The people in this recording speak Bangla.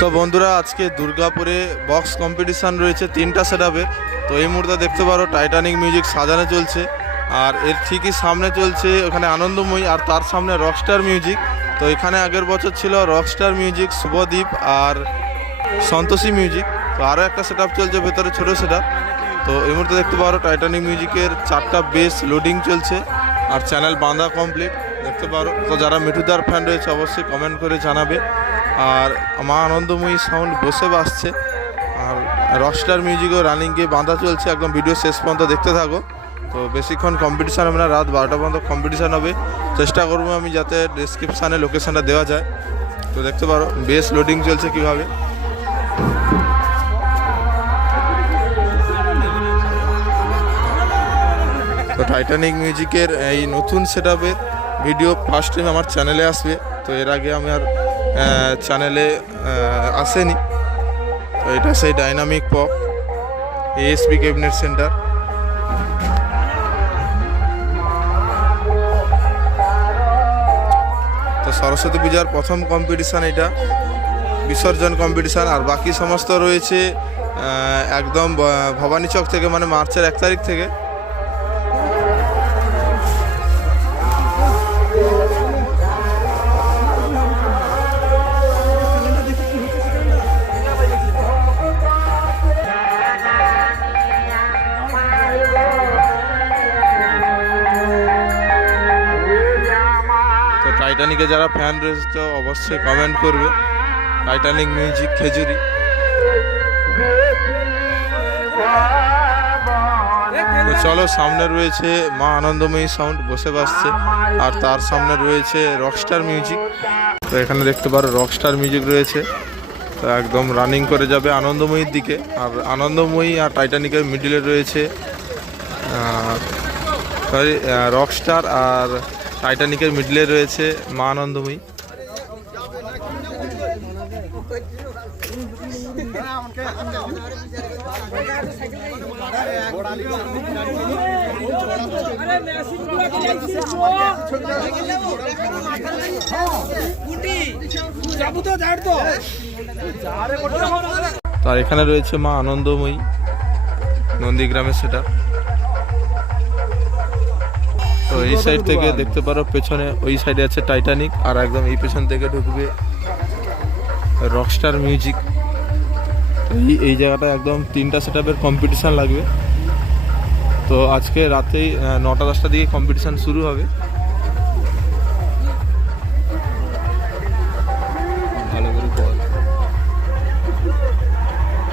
তো বন্ধুরা, আজকে দুর্গাপুরে বক্স কম্পিটিশান রয়েছে, তিনটা সেট তো এই মুহূর্তে দেখতে পারো টাইটানিক মিউজিক সাজানো চলছে। আর এর ঠিকই সামনে চলছে ওখানে আনন্দময়ী, আর তার সামনে রকস্টার মিউজিক তো এখানে আগের বছর ছিল রকস্টার মিউজিক শুভদীপ আর সন্তোষী মিউজিক তো আরও একটা সেট চলছে, ভেতরে ছোটো সেট তো এই মুহূর্তে দেখতে পারো টাইটানিক মিউজিকের চারটা বেস লোডিং চলছে। আর চ্যানেল বাঁধা কমপ্লিট দেখতে পারো। তো যারা মিঠুদার ফ্যান রয়েছে, অবশ্যই কমেন্ট করে জানাবে। আর মা আনন্দময়ী সাউন্ড বসে বাসছে আর রকস্টার মিউজিকও রানিংকে বাঁধা চলছে। একদম ভিডিও শেষ পর্যন্ত দেখতে থাকো। তো বেশিক্ষণ কম্পিটিশান হবে না। রাত বারোটা পর্যন্ত কম্পিটিশান হবে। চেষ্টা করব আমি যাতে ডিসক্রিপশানে লোকেশানটা দেওয়া যায়। তো দেখতে পারো বেশ লোডিং চলছে কীভাবে। তো টাইটানিক মিউজিকের এই নতুন সেট ভিডিও ফার্স্ট টাইম আমার চ্যানেলে আসবে, তো এর আগে আমি আর চ্যানেলে আসেনি। তো এটা সেই dynamic pop ASP cabinet center তো সরস্বতী পূজার প্রথম কম্পিটিশান এটা বিসর্জন কম্পিটিশান আর বাকি সমস্ত রয়েছে একদম ব- ভবানী চক থেকে মানে মার্চের এক তারিখ থেকে। টাইটানিকে যারা ফ্যান রয়েছে তো অবশ্যই কমেন্ট করবে। Titanic music Khejuri. তো চলো, সামনে রয়েছে মা আনন্দময়ী সাউন্ড বসে বাসছে। আর তার সামনে রয়েছে রকস্টার মিউজিক তো এখানে দেখতে পারো রকস্টার মিউজিক রয়েছে। তো একদম রানিং করে যাবে আনন্দময়ীর দিকে। আর আনন্দময়ী আর টাইটানিকের মিডিলে রয়েছে সরি রকস্টার আর টাইটানিকের মিডলে রয়েছে মা আনন্দময়ী তার এখানে রয়েছে মা আনন্দময়ী নন্দীগ্রামের সেটা তো এই সাইড থেকে দেখতে পারো পেছনে ওই সাইডে আছে টাইটানিক আর একদম এই পেছন থেকে ঢুকবে রকস্টার মিউজিক এই এই জায়গাটা একদম তিনটা সেট আপের কম্পিটিশান লাগবে। তো আজকে রাতেই নটা দশটা দিকে কম্পিটিশান শুরু হবে।